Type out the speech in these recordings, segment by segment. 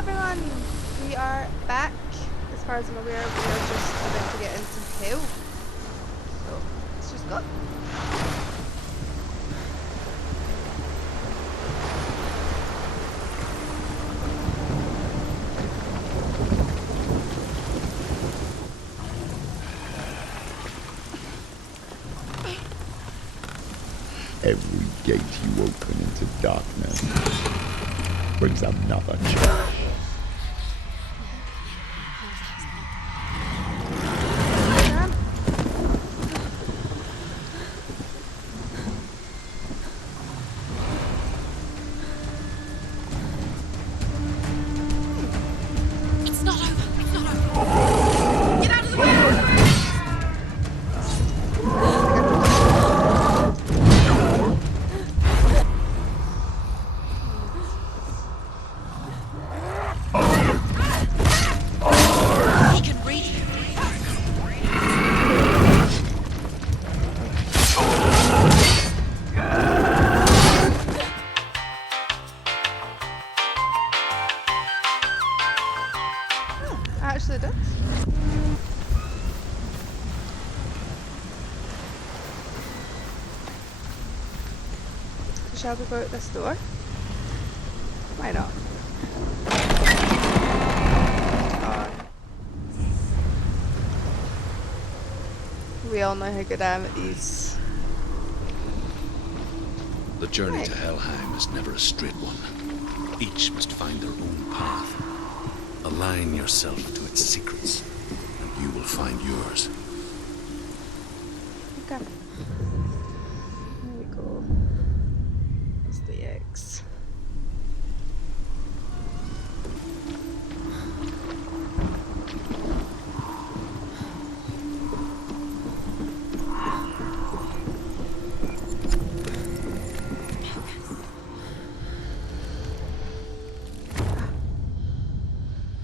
everyone, we are back. As far as I'm aware, we are just about to get into hell. So let's just go. Every gate you open into darkness brings another challenge. It's not over. It's not over. Get out of the way! He can read you. Actually, it does. Shall we go out this door? Why not? We all know how good I am at these. The journey Right. to Helheim is never a straight one. Each must find their own path. Align yourself to its secrets, and you will find yours. Okay. Here we go. It's the X.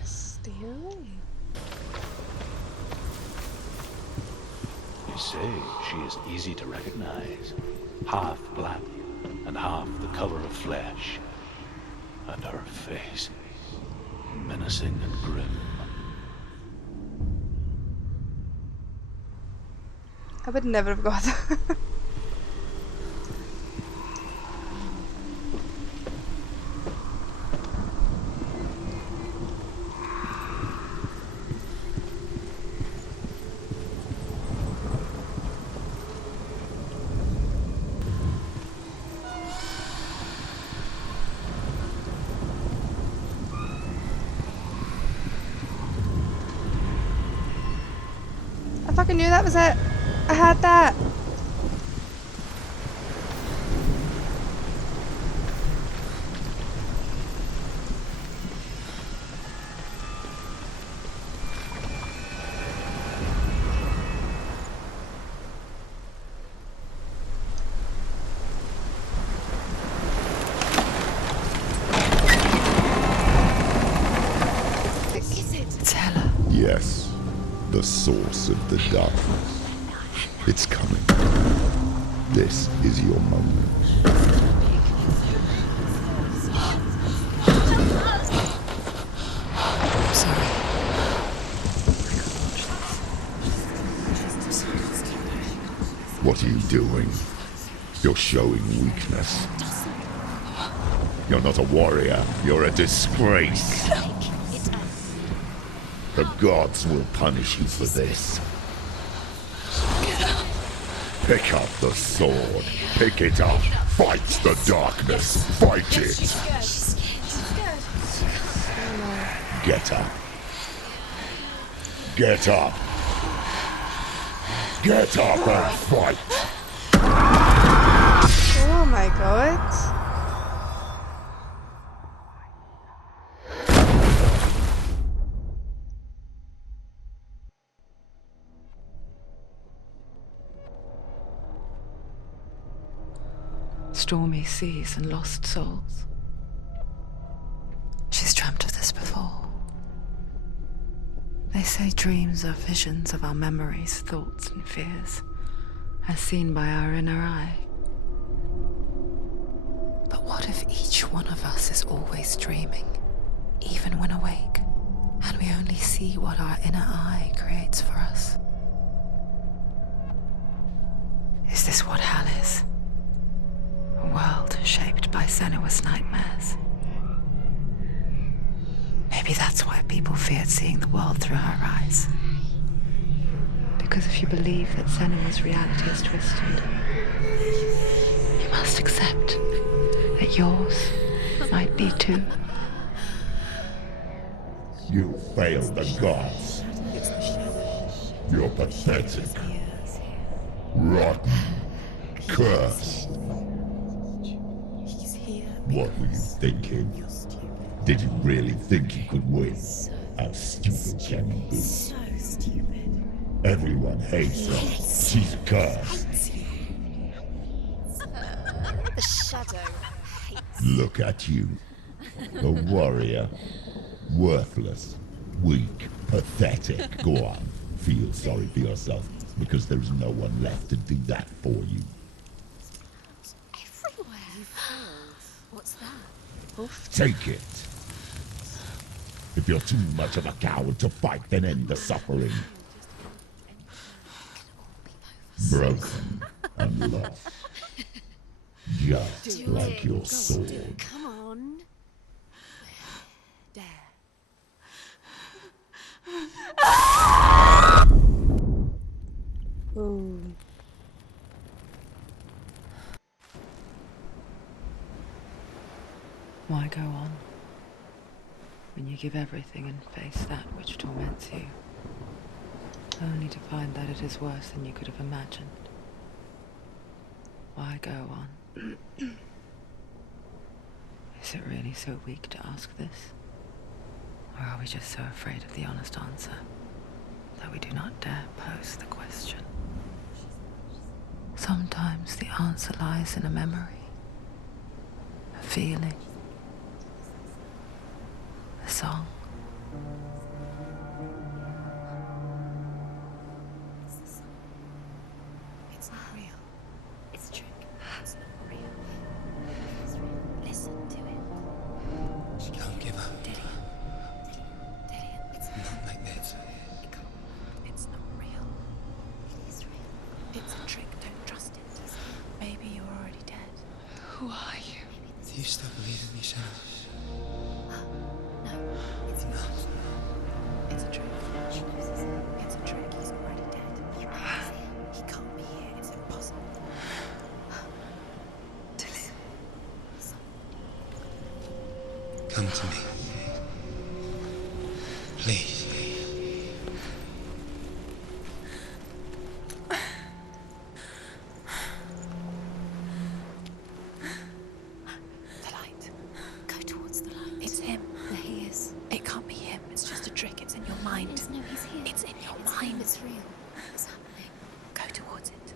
Stay away. They say she is easy to recognize. Half black and half the color of flesh. And her face, menacing and grim. I would never have got that. I fucking knew that was it. I had that. Is it? Tell her. Yes, the source of the darkness. It's coming. This is your moment. I'm sorry. What are you doing? You're showing weakness. You're not a warrior. You're a disgrace. The gods will punish you for this. Pick up the sword. Pick it up. Fight the darkness. Fight it. Get up. Get up. Get up and fight. Oh my god. Stormy seas and lost souls. She's dreamt of this before. They say dreams are visions of our memories, thoughts, and fears, as seen by our inner eye. But what if each one of us is always dreaming, even when awake, and we only see what our inner eye creates for us. Is this what hell is? A world shaped by Senua's nightmares. Maybe that's why people feared seeing the world through her eyes. Because if you believe that Senua's reality is twisted, you must accept that yours might be too. You failed the gods. You're pathetic. Rotten. Cursed. What were you thinking? Did you really think you could win? How stupid can you be? So stupid. Everyone hates her. She's cursed. The shadow hates. Look at you. A warrior. Worthless. Weak. Pathetic. Go on. Feel sorry for yourself, because there's no one left to do that for you. Everywhere. You failed. What's that? Take it. If you're too much of a coward to fight, then end the suffering. Broken and lost. Just like your sword. Come on. There. Ooh. Why go on when you give everything and face that which torments you, only to find that it is worse than you could have imagined? Why go on? Is it really so weak to ask this? Or are we just so afraid of the honest answer that we do not dare pose the question? Sometimes the answer lies in a memory, a feeling, a song. It's not real. It's a trick. It's not real. It's real. Listen to it. She Don't give up. Daddy. Daddy. It's Not like this. It's not real. It is real. It's a trick. Don't trust it. Maybe you're already dead. Who are you? Do you still believe in me, Shannon? No, it's not. It's a trick. She knows it's a trick. He's already dead. He can't be here. It's impossible. Come to me. Please. The light. Go towards the light. It's him. There he is. It can't be him. It's just a trick. It's in your mind. No, he's here. It's in your mind. It's real. It's happening. Go towards it.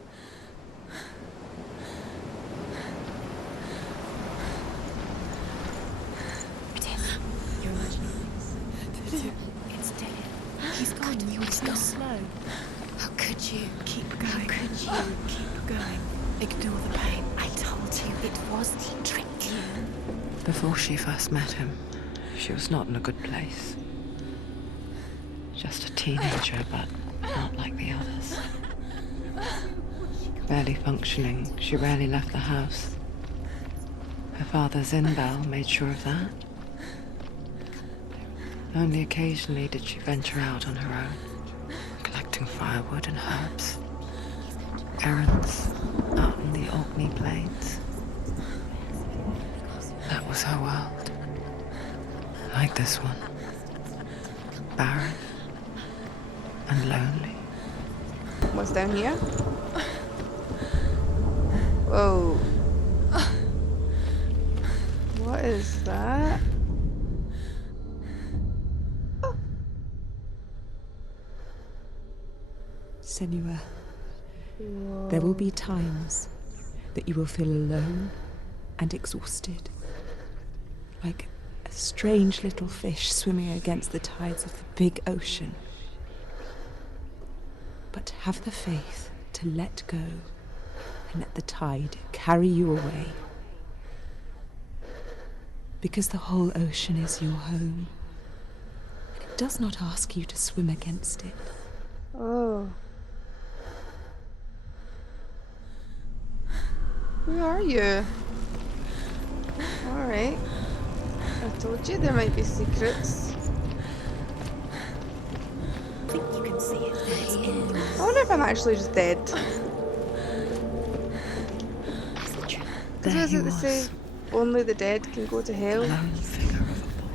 It's him. You're imagining things. It's dead. He's gone. You were so slow. How could you? Keep going. How could you? Keep going. Ignore the pain. I told you it was the trick. Before she first met him, she was not in a good place. Just a teenager, but not like the others. Barely functioning, she rarely left the house. Her father's in-bell made sure of that. Only occasionally did she venture out on her own, collecting firewood and herbs. Errands out in the Orkney Plains. That was her world. Like this one. Barren and lonely. What's down here? Whoa. What is that? Senua, there will be times that you will feel alone and exhausted, like a strange little fish swimming against the tides of the big ocean. But have the faith to let go and let the tide carry you away. because the whole ocean is your home. It does not ask you to swim against it. Oh. Who are you? Alright. I told you there might be secrets. I think you can see it. There he is. I wonder if I'm actually just dead. Because There was he it they say was, only the dead can go to hell? lone figure of a boy.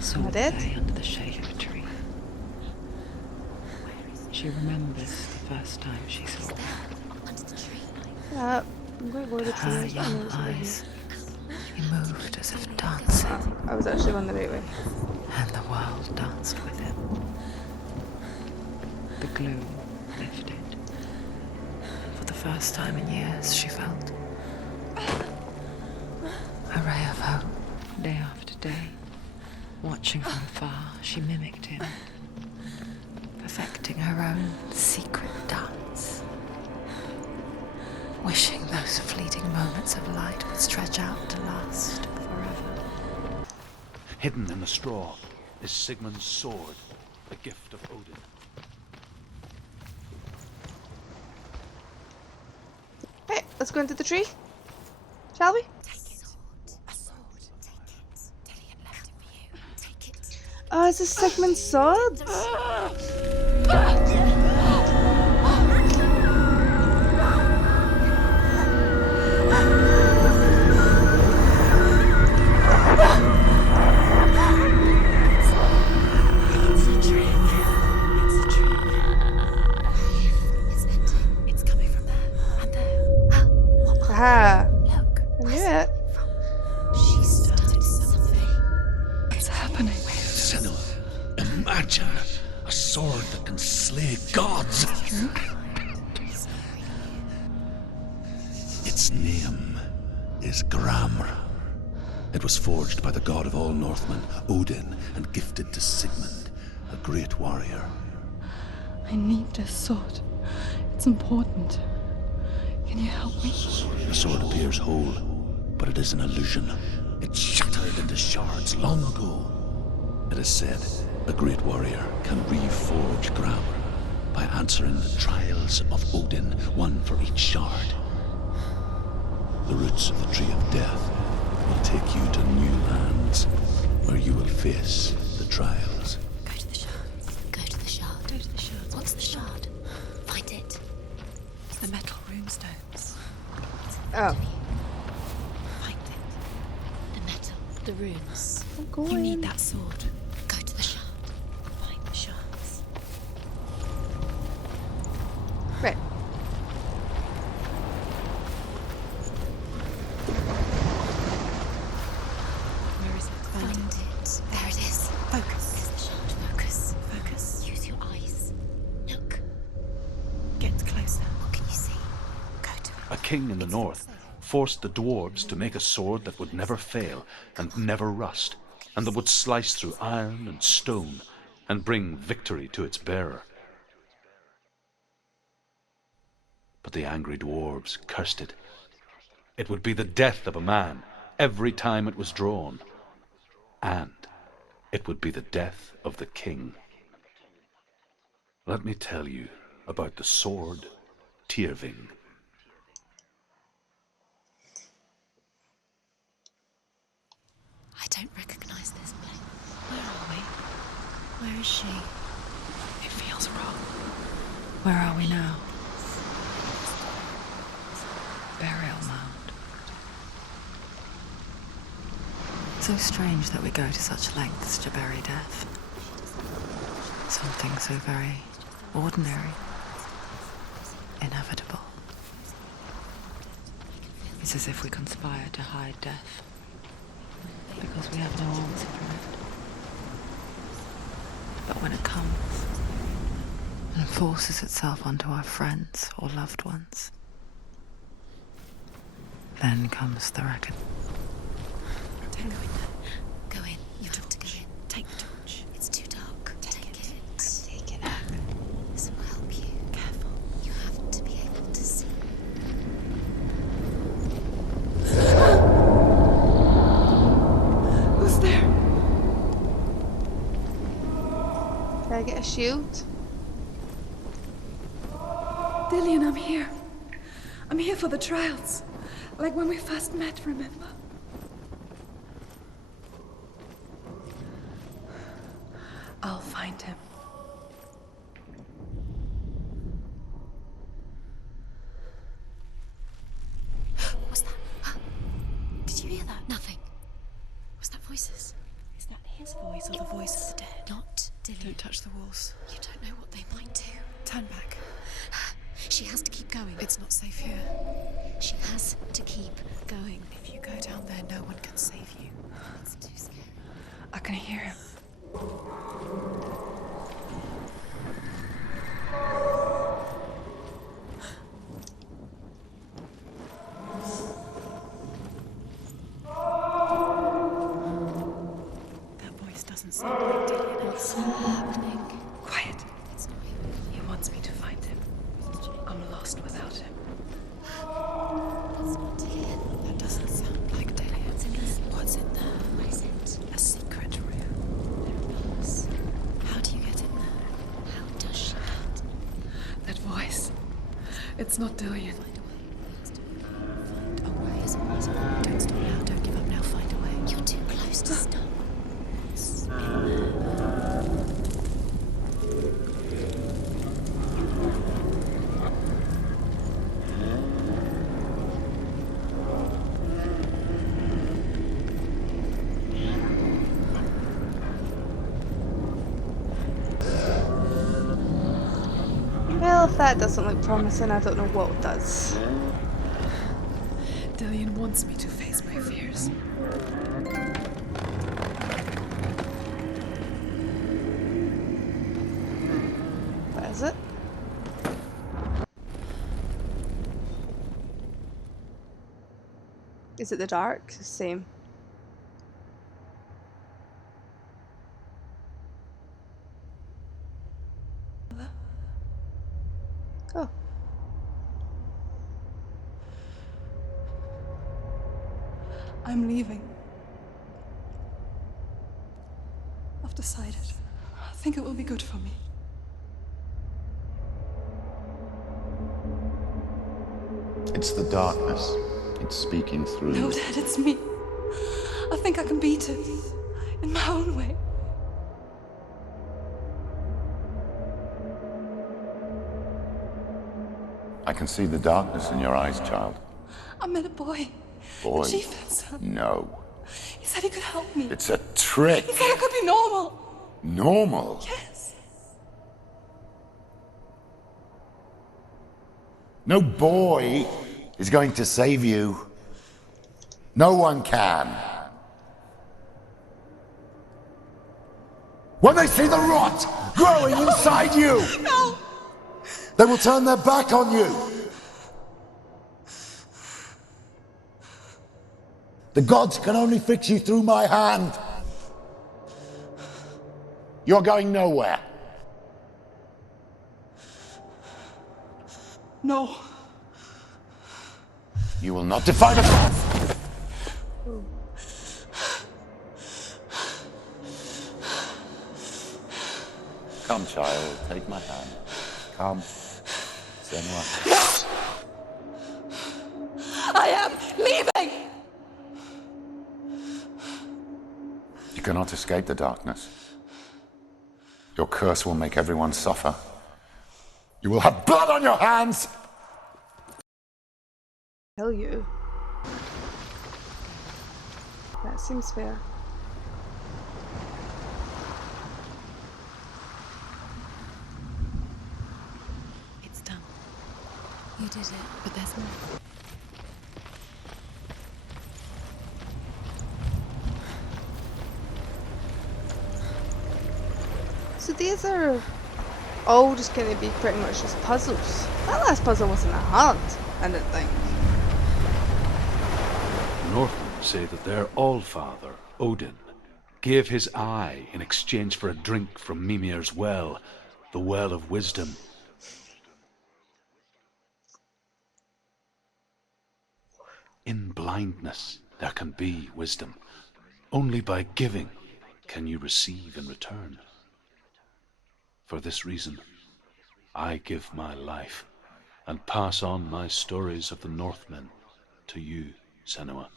Saw the dead? day under the shade of a tree. She remembers the first time she saw him. Yeah, I'm going to go to the Her tree. young eyes, he moved as if dancing, I was actually on the right way. and the world danced with him. The gloom lifted. For the first time in years, she felt a ray of hope. Day after day, watching from afar, she mimicked him, perfecting her own secret dance, wishing those fleeting moments of light would stretch out to last forever. Hidden in the straw is Sigmund's sword, a gift of Odin. Right, let's go into the tree. Shall we? Oh, it's a Sigmund sword. It's coming from there and there. Ah, Look. I knew it. She started something. It's happening. Senua, imagine a sword that can slay gods. Its name is Gramr. It was forged by the god of all Northmen, Odin, and gifted to Sigmund, a great warrior. I need this sword. It's important. Can you help me? The sword appears whole, but it is an illusion. It shattered into shards long ago. It is said a great warrior can reforge Gramr by answering the trials of Odin, one for each shard. The roots of the Tree of Death will take you to new lands, where you will face the trials. Go to the shard. Go to the shard. Go to the shard. What's the shard? Find it. It's the metal runestones. Oh, Find it. The metal. The runes. I'm going. You need that sword. Go to the shard. Find the shards. Right. Where is it? Find it. There it is. Focus. There's the shard. Focus. Focus. Use your eyes. Look. Get closer. What can you see? Go to it. A king in the north forced the dwarves to make a sword that would never fail and never rust, and that would slice through iron and stone and bring victory to its bearer. But the angry dwarves cursed it. It would be the death of a man every time it was drawn, and it would be the death of the king. Let me tell you about the sword Tyrving. I don't recognize this place. Where are we? Where is she? It feels wrong. Where are we now? Burial mound. So strange that we go to such lengths to bury death. Something so very ordinary, inevitable. It's as if we conspire to hide death, because we have no answer for it. But when it comes and forces itself onto our friends or loved ones, then comes the reckoning. Don't go in there. Go in. You have to go in. Take the torch. It's too dark. Take it. Take it. This will help you. Careful. You have to be able to see. I get a shield? Dillian, I'm here. I'm here for the trials. Like when we first met, remember? I'll find him. What was that? Did you hear that? Nothing. Was that voices? Is that his voice or the voice of the dead? Not Dillian. Don't touch the walls. You don't know what they might do. Turn back. She has to keep going. It's not safe here. She has to keep going. If you go down there, no one can save you. It's too scary. I can hear him. That voice doesn't sound like Dillian. What's happening? Quiet. It's not him. He wants me to find him. I'm lost without him. It's not Dillian. That doesn't sound like Dillian. What's in this? What's in there? What is it? A secret room. Yes. How do you get in there? How does she get? That voice. It's not Dillian. Find a way. Yes, to find a way. Yes, yes. Don't stop now. Don't give up now. Find a way. You're too close to stop. What's in there? Well, if that doesn't look promising, I don't know what does. Dillian wants me to face my fears. What is it? Is it the dark? Same. Oh. I'm leaving. I've decided. I think it will be good for me. It's the darkness. It's speaking through No, you. Dad, it's me. I think I can beat it. In my own way. I can see the darkness in your eyes, child. I met a boy. Boy. The chief had son. No. He said he could help me. It's a trick. He said I could be normal. Normal. Yes. No boy is going to save you. No one can. When they see the rot growing inside you, No! they will turn their back on you. The gods can only fix you through my hand. You're going nowhere. No. You will not defy the gods. Come, child, take my hand. Come. Senua. I am leaving! You cannot escape the darkness. Your curse will make everyone suffer. You will have blood on your hands! Kill you. That seems fair. It's done. You did it. But there's more. So these are all just going to be pretty much just puzzles. That last puzzle wasn't that hard, I didn't think. Northmen say that their Allfather, Odin, gave his eye in exchange for a drink from Mimir's well, the Well of Wisdom. In blindness there can be wisdom. Only by giving can you receive in return. For this reason, I give my life and pass on my stories of the Northmen to you, Senua.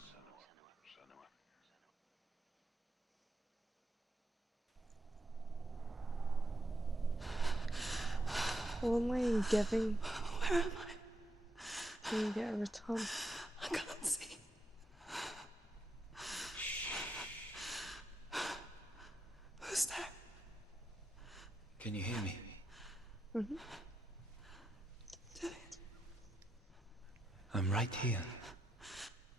Only in giving Where am I? can you get a return. I can't see. Who's there? Can you hear me? Mm-hmm. I'm right here.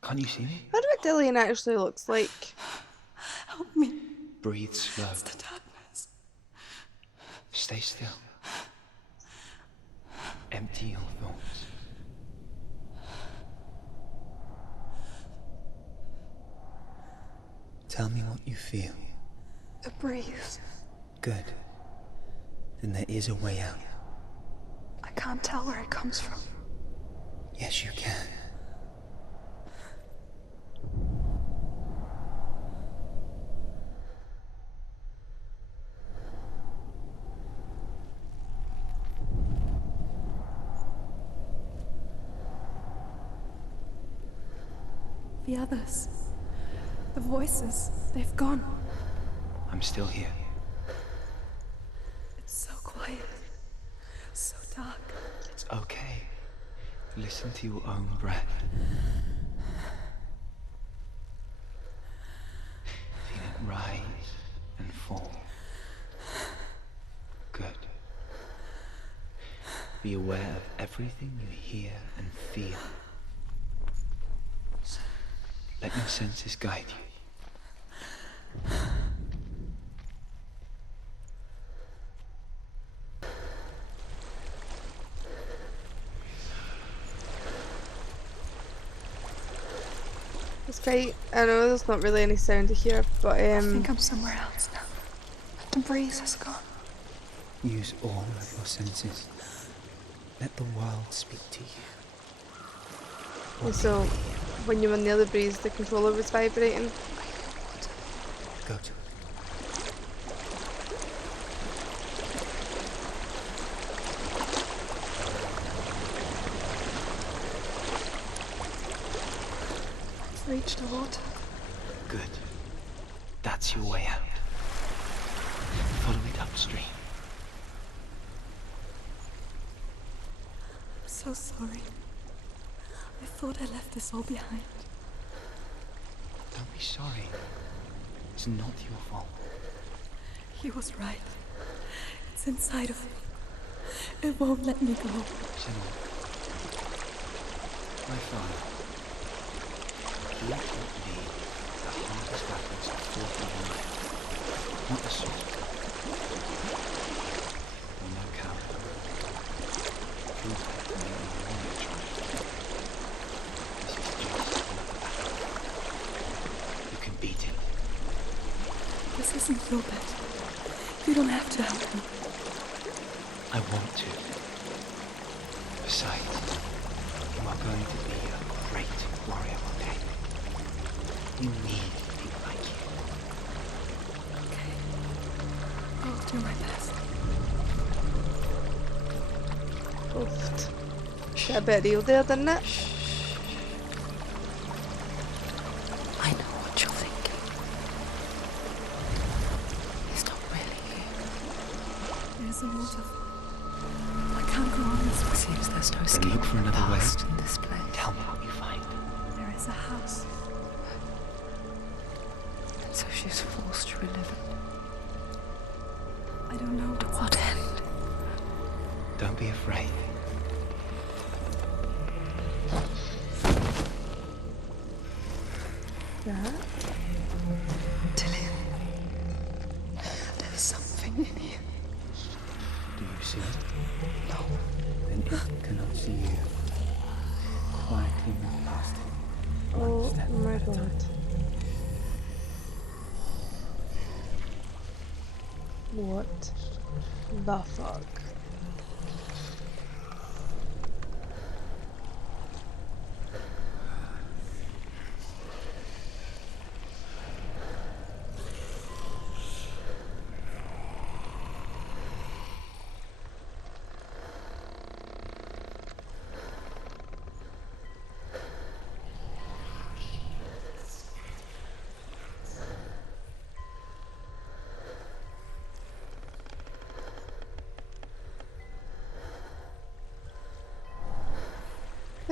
Can't you see me? I wonder what Dillian actually looks like. Help me. Breathe slow. It's the darkness. Stay still. Empty your thoughts. Tell me what you feel. A breeze. Good. Then there is a way out. I can't tell where it comes from. Yes, you can. The others. The voices. They've gone. I'm still here. It's so quiet. So dark. It's okay. Listen to your own breath. Feel it rise and fall. Good. Be aware of everything you hear and feel. Let your senses guide you. It's great. I know there's not really any sound to hear, but I think I'm somewhere else now. The breeze has gone. Use all of your senses. Let the world speak to you. and so when you're in the other breeze, the controller was vibrating. Go to it. I've reached the water. Good. That's your way out. Follow it upstream. I'm so sorry. I thought I left this all behind. Don't be sorry. It's not your fault. He was right. It's inside of me. It won't let me go. Senua. My father. He taught me the hardest weapons to fought in life. Not the sword. You're no coward. Prove that to me when you want to try. This is just another battle. You can beat him. This isn't your bet. You don't have to help me. I want to. Besides, you are going to be a great warrior one day. You need people like you. Okay. I'll do my best. Oofed. Got a bit real there, didn't it? I know what you're thinking. He's not really here. There's a waterfall. I can't go on this way. Seems there's no Then escape look for another way. past in this place. Tell me what you find. There is a house. And so she's forced to relive it. I don't know To what end? Don't be afraid. Yeah. Dillian. There's something in here. Do you see it? No. Then it cannot see you. Quietly move past it. Oh my god. What the fuck?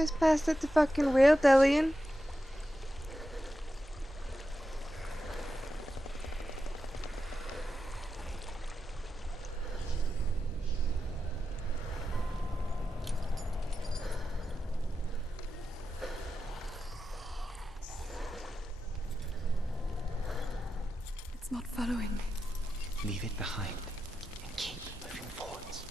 always passed it to fucking Will, Dillian. It's not following me. Leave it behind and keep moving forwards.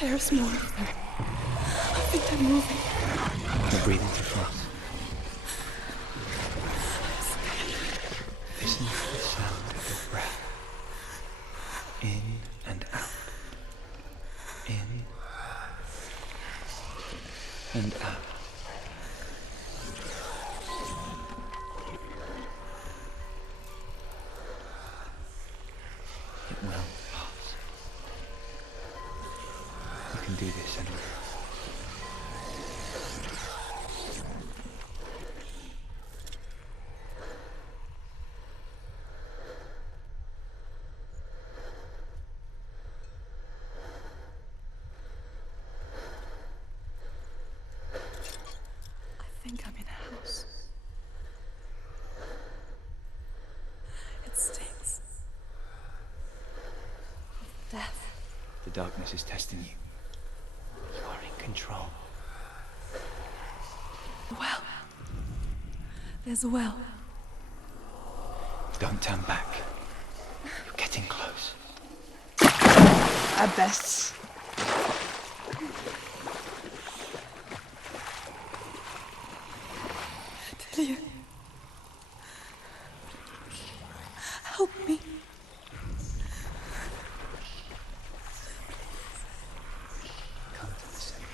There's more of them. I think they're moving. You're breathing too fast. Listen to the sound of your breath. In and out. In and out. It will pass. You can do this, Senua. I think I'm in a house. It stinks. Of death. The darkness is testing you. You are in control. A well. There's a well. Don't turn back. You're getting close. Abyss. Delia. Help me. Come to the center.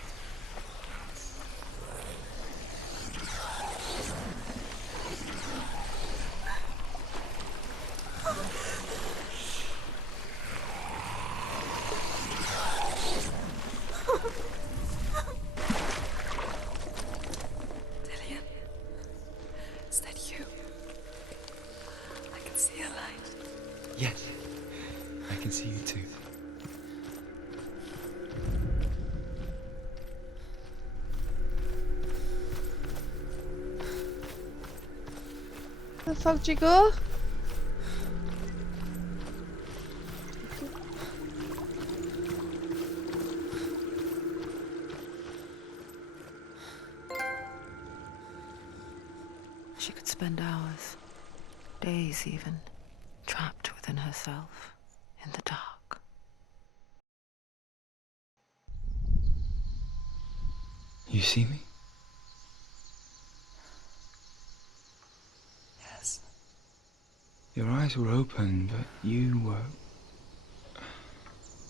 Delia. Is that you? I can see a light. Yes, I can see you too. Where the fuck did you go? She could spend hours, days even, trapped within herself, in the dark. You see me? Yes. Your eyes were open, but you were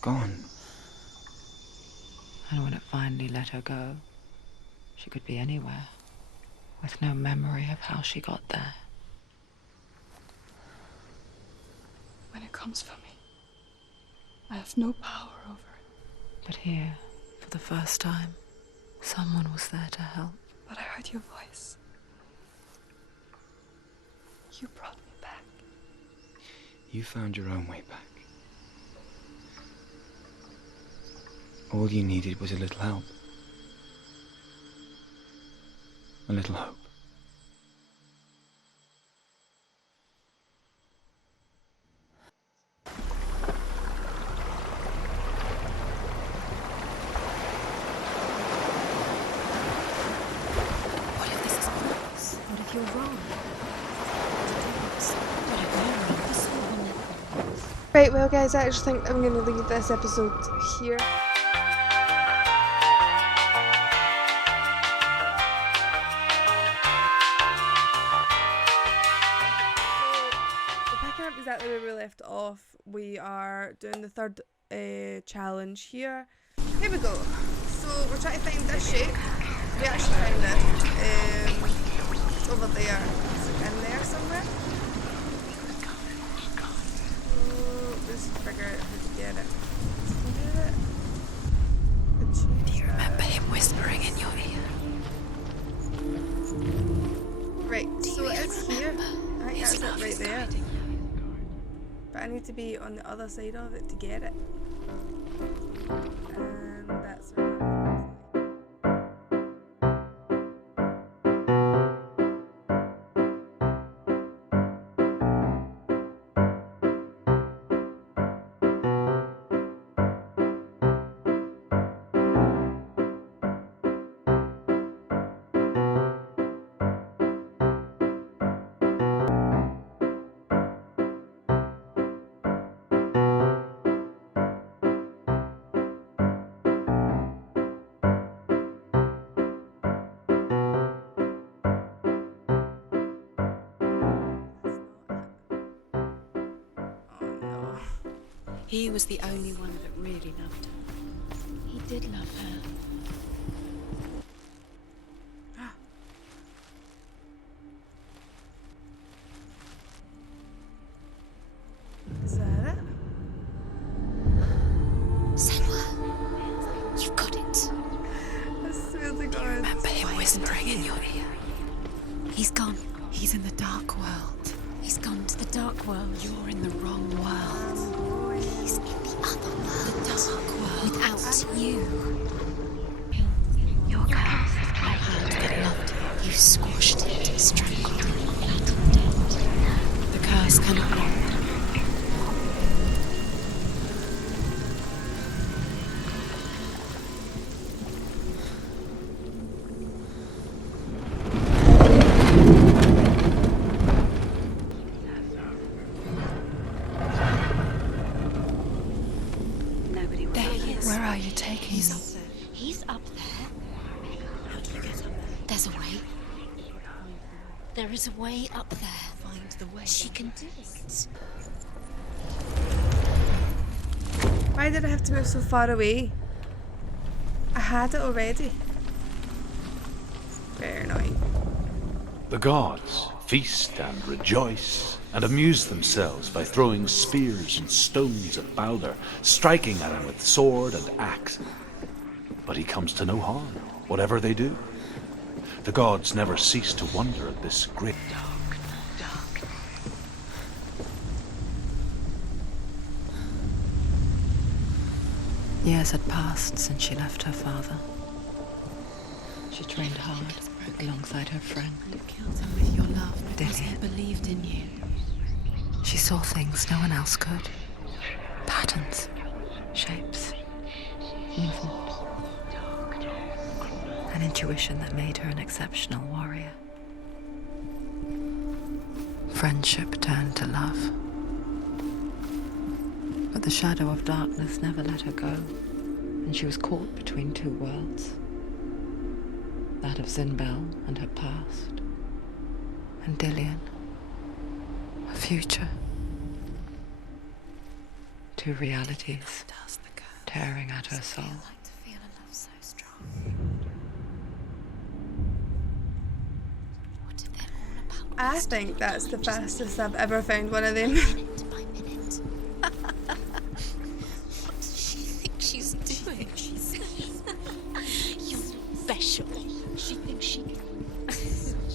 gone. And when it finally let her go, she could be anywhere, with no memory of how she got there. When it comes for me, I have no power over it. But here, for the first time, someone was there to help. But I heard your voice. You brought me back. You found your own way back. All you needed was a little help. A little hope. What if this is close? What if you're wrong? Right, well guys, I actually think I'm gonna leave this episode here. Picking up exactly where we left off, we are doing the third challenge here. Here we go. So we're trying to find this shape. We actually found it. It's over there. It's in there somewhere. Just figure out how to get it. Do you remember him whispering in your ear? Right, so be on the other side of it to get it. And that's where that comes in. He was the only one that really loved her. He did love her. Is that it? Senua, you've got it. I swear to God. Remember him whispering in your ear. He's gone. He's in the dark world. He's gone to the dark world. You're in the wrong world. He's in the other world. The dark world. Without you. Your curse has no hand that loved you. You squashed it, strangled it, flattened it. The curse cannot end. Where are you taking me? He's up there. How do you get up there? There's a way. There is a way up there. Find the way. She can do it. Why did I have to move so far away? I had it already. Very annoying. The gods feast and rejoice and amuse themselves by throwing spears and stones at Balder, striking at him with sword and axe. But he comes to no harm, whatever they do. The gods never cease to wonder at this great... Dark. Years had passed since she left her father. She trained hard alongside her friend. You killed him with your love because he believed in you. She saw things no one else could. Patterns, shapes, movement. An intuition that made her an exceptional warrior. Friendship turned to love. But the shadow of darkness never let her go, and she was caught between two worlds. That of Zinbel and her past, and Dillian, her future. Two realities tearing at her soul. I think that's the fastest I've ever found one of them. What does she think she's doing? You're special. She thinks she can.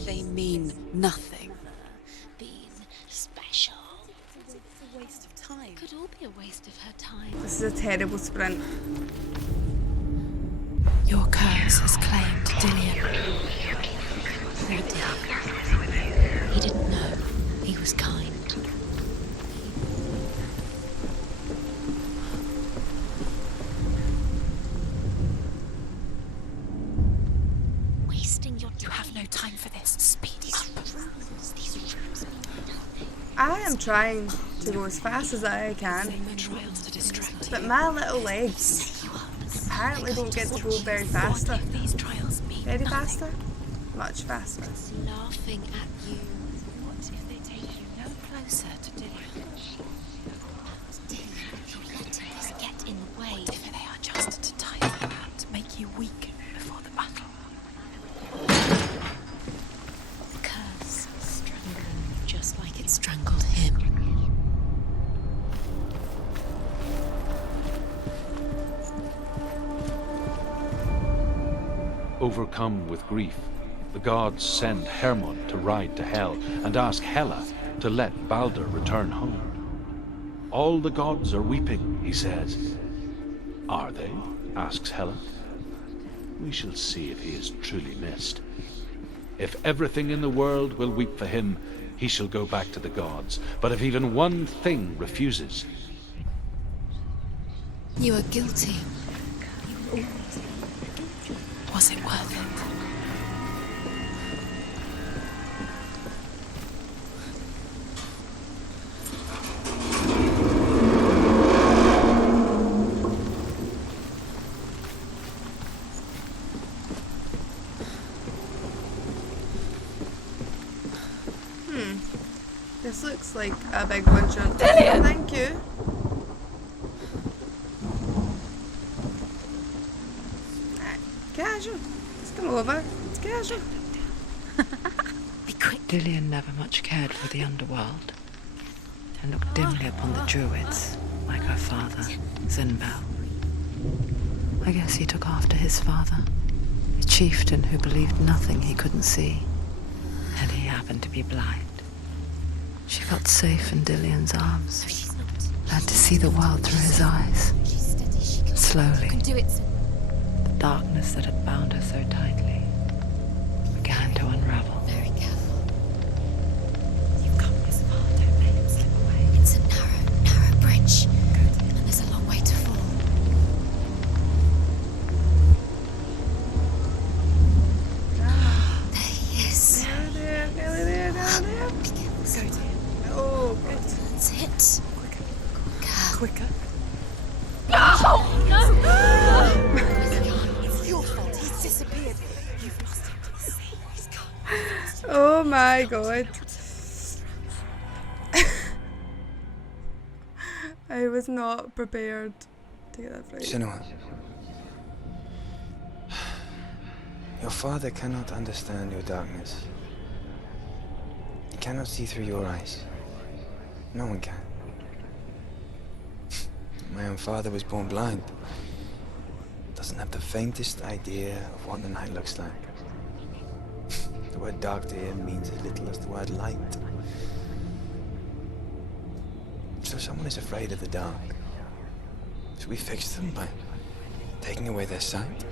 They mean nothing. Being special. It's a waste of time. Could all be a waste of her time. This is a terrible sprint. Your curse has claimed Dillian. Poor Dillian. He didn't know. He was kind. Wasting your time. You have no time for this. Speed up. These rooms mean nothing. I am trying to go as fast as I can, Trials to distract but my little legs apparently don't get to go very faster. these trials mean Very faster? Much faster. It's laughing at you. What if they take you no closer to Dillian? You're letting this get in the way. What if they are just to tire you out, to make you weak before the battle? Curse strangling you just like it strangled him. Overcome with grief, the gods send Hermod to ride to Hell and ask Hela to let Balder return home. All the gods are weeping, he says. Are they? Asks Helen. We shall see if he is truly missed. If everything in the world will weep for him, he shall go back to the gods. But if even one thing refuses... You are guilty. Was it worth it? This looks like a big one shot. Thank you. Casual. Just come over. It's casual. Be quick. Dillian never much cared for the underworld, and looked dimly upon the druids, like her father, Zinbel. I guess he took after his father, a chieftain who believed nothing he couldn't see, and he happened to be blind. She felt safe in Dillian's arms, learned to see the world through his eyes. Slowly, the darkness that had bound her so tightly began to unravel. Very careful. You've come this far, don't let him slip away. It's a narrow bridge. And there's a long way to fall. There he is. There. Be careful. Go to him. Oh, good. That's it. Quicker. It's your fault. He's disappeared. You've lost him to the sea. He's gone. Oh my god. I was not prepared to get that right. Senua. Your father cannot understand your darkness. He cannot see through your eyes. No one can. My own father was born blind. Doesn't have the faintest idea of what the night looks like. The word dark to him means as little as the word light. So someone is afraid of the dark. So we fix them by taking away their sight.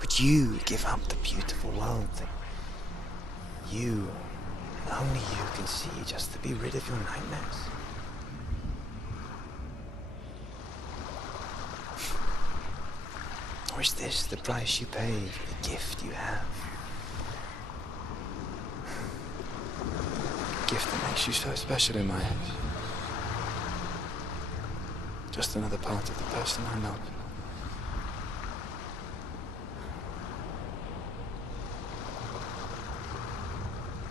Would you give up the beautiful world that you, and only you, can see just to be rid of your nightmares? Or is this the price you pay for the gift you have? A gift that makes you so special in my eyes. Just another part of the person I love.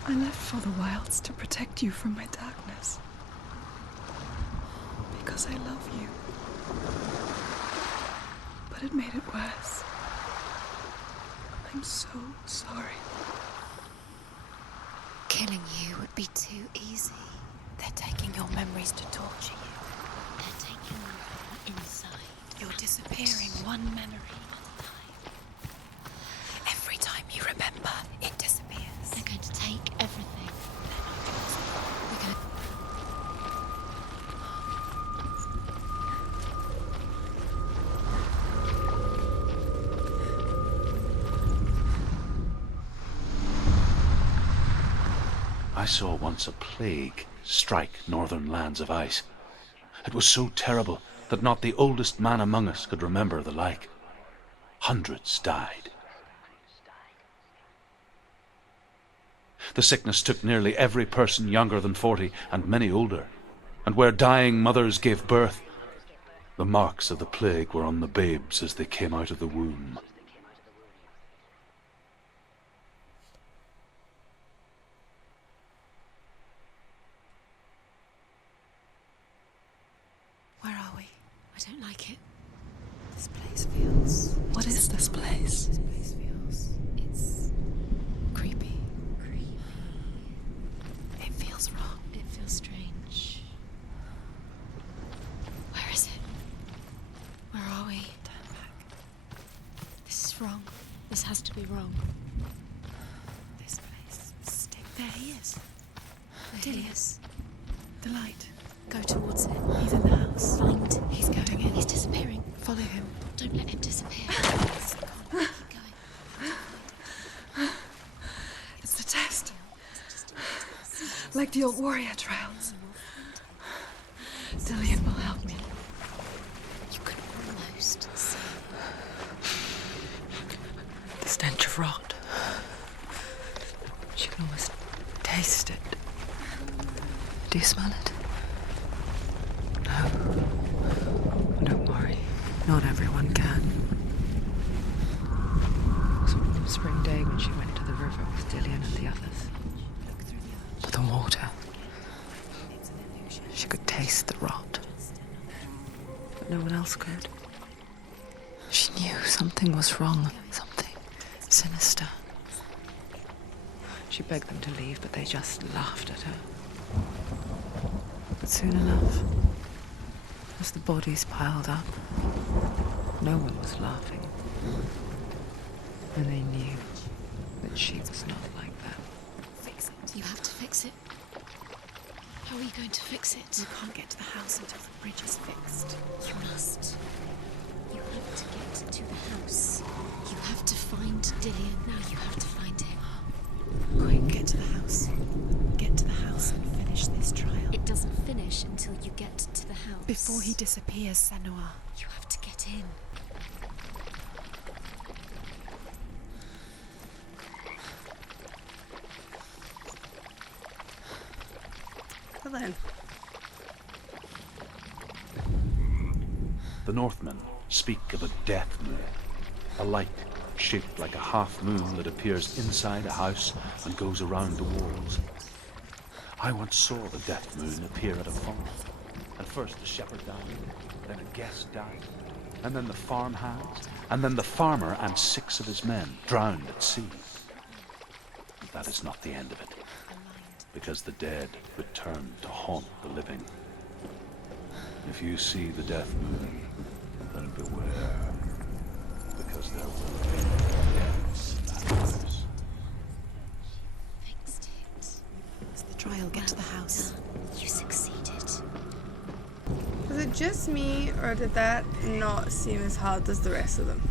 I left for the wilds to protect you from my darkness. Because I love you. But it made it worse. I'm so sorry. Killing you would be too easy. They're taking your memories to torture you. They're taking you from inside. You're disappearing one memory at a time. Every time you remember, it disappears. They're going to take everything. They're going to... I saw once a plague strike northern lands of ice. It was so terrible that not the oldest man among us could remember the like. Hundreds died. The sickness took nearly every person younger than 40 and many older. And where dying mothers gave birth, the marks of the plague were on the babes as they came out of the womb. Where are we? I don't like it. This place feels... What is this place? This place feels... It's... creepy. It feels wrong. It feels strange. Where is it? Where are we? Turn back. This is wrong. This has to be wrong. This place. Stay. There he is. There he is. The light. Go towards it. He's in the house. Find him. He's going in. He's disappearing. Follow him. Don't let him disappear. Keep going. It's the test. Like the old warrior trials. Dillian will help me. You can almost see. The stench of rot. She can almost taste it. Do you smell it? No. Don't worry. Not everyone can. It was one spring day when she went to the river with Dillian and the others. For the water. She could taste the rot. But no one else could. She knew something was wrong. Something sinister. She begged them to leave, but they just laughed at her. But soon enough, as the bodies piled up, no one was laughing. And they knew that she was not like that. Fix it. You have to fix it. How are you going to fix it? You can't get to the house until the bridge is fixed. You must. You have to get to the house. You have to find Dillian. Now you have to find him. Quick, get to the house. Get to the house and finish this trial. It doesn't finish until you get to the house. Before he disappears, Senua. You have to get in. Well then. The Northmen speak of a death moon, a light shaped like a half moon that appears inside a house and goes around the walls. I once saw the death moon appear at a farm. At first the shepherd died, then a guest died, and then the farmhands, and then the farmer and 6 of his men drowned at sea. But that is not the end of it, because the dead return to haunt the living. If you see the death moon, then beware, because there will be deaths in that house. Fixed it. It's the trial. Get to the house. You succeeded. Was it just me, or did that not seem as hard as the rest of them?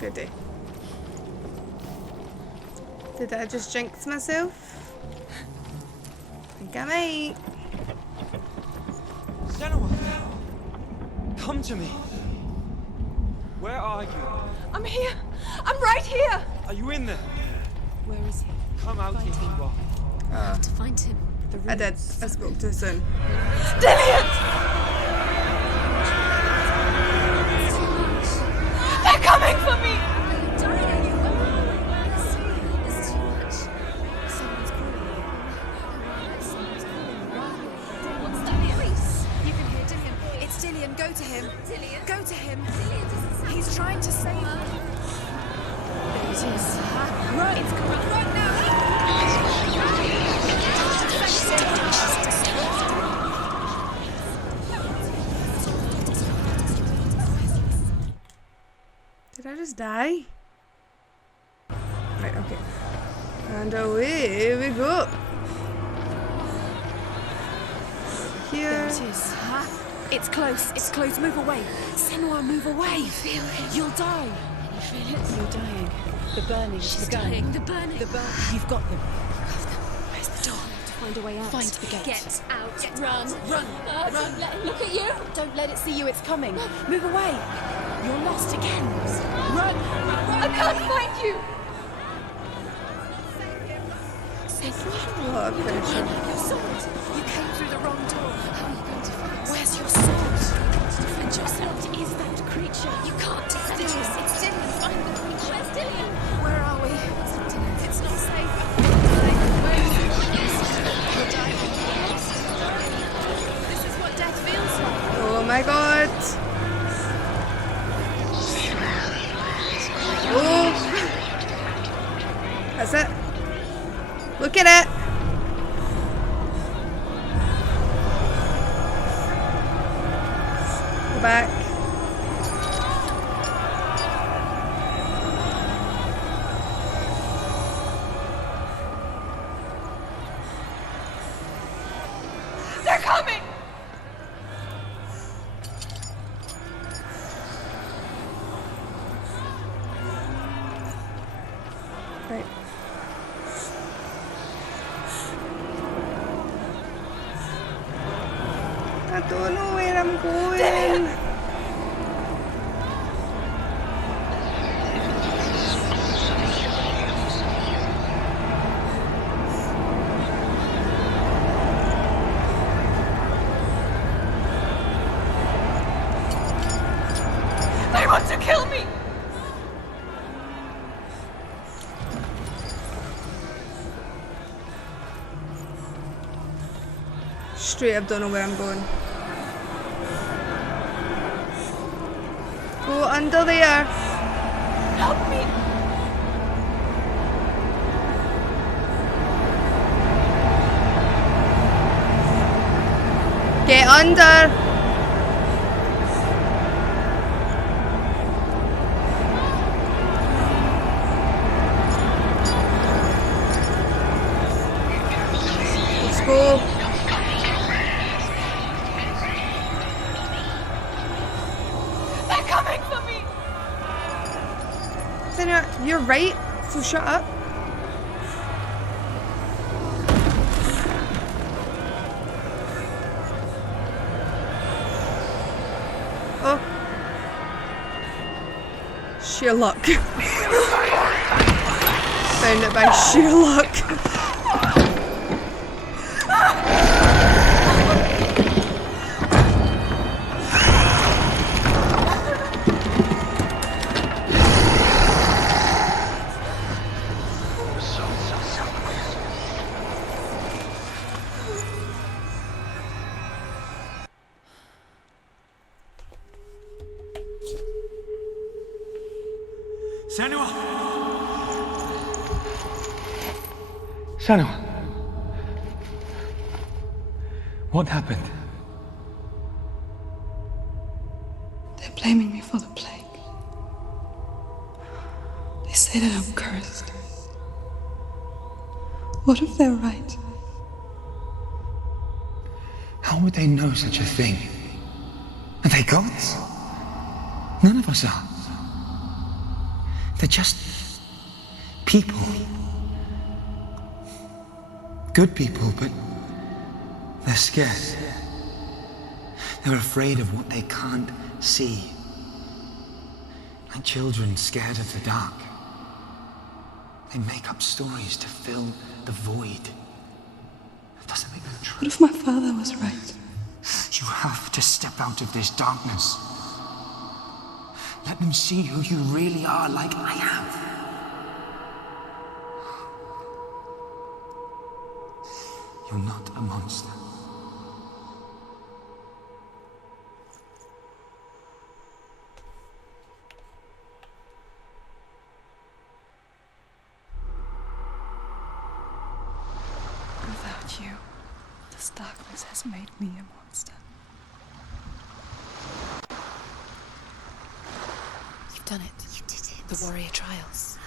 Good day. Did I just jinx myself? I think I might. Senua! Come to me! Where are you? I'm here. I'm right here. Are you in there? Where is he? Come out if you are. You have to find him. I did. I spoke too soon. Dillian! They're coming for me. There's too much. Someone's calling you. Someone's calling you. Run. What's Dillian? You can hear Dillian. It's Dillian. Go to him. Dillian? Go to him. Dillian doesn't sound. He's trying to save her. There it is. Run! It's coming. Run now! Did I just die? Right, okay. And away we go. Here. There it is. It's close. It's close. Move away. Senua, move away. Feel it. You'll die. Can you feel it? You're dying. The burning has She's begun. dying. The burning. The burn. You've got them. Where's the door? Find a way out. Find the gate. Get out. Run. Run. Don't let him look at you. Don't let it see you. It's coming. Move away. You're lost again. Run. I can't find you. A lot of pressure. Your sword. You came through the wrong door. How are you going to find it? Where's your sword? Defend yourself. What is that creature? You can't defend yourself. It's Dillian. Find the creature. Where's Dillian? Where are we? It's not safe. You're dying. This is what death feels like. Oh my god. Oh. That's it. Look at it. Go back. I don't know where I'm going. They want to kill me! Straight up don't know where I'm going. Go under there. Help me! Get under. Let's go. They're coming for me! Senua, you're right, so shut up. Oh. Sheer luck. Found it by sheer luck. Senua! Senua! What happened? They're blaming me for the plague. They say that I'm cursed. What if they're right? How would they know such a thing? Are they gods? None of us are. They're just people. Good people, but they're scared. They're afraid of what they can't see. Like children scared of the dark. They make up stories to fill the void. That doesn't make them true. What if my father was right? You have to step out of this darkness. Let them see who you really are, like I have. You're not a monster. Without you, this darkness has made me a monster. You've done it. You did it. The warrior trials.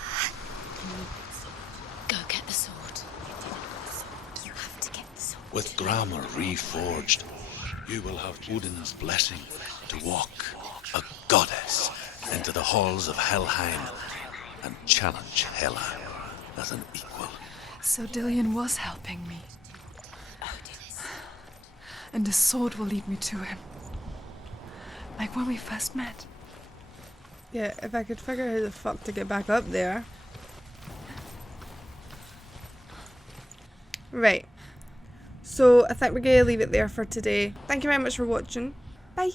Go get the sword. You have to get the sword. With grammar reforged, you will have Odin's blessing to walk, a goddess, into the halls of Helheim and challenge Hela as an equal. So Dillion was helping me. And the sword will lead me to him. Like when we first met. Yeah, if I could figure out how the fuck to get back up there. Right. So I think we're going to leave it there for today. Thank you very much for watching. Bye.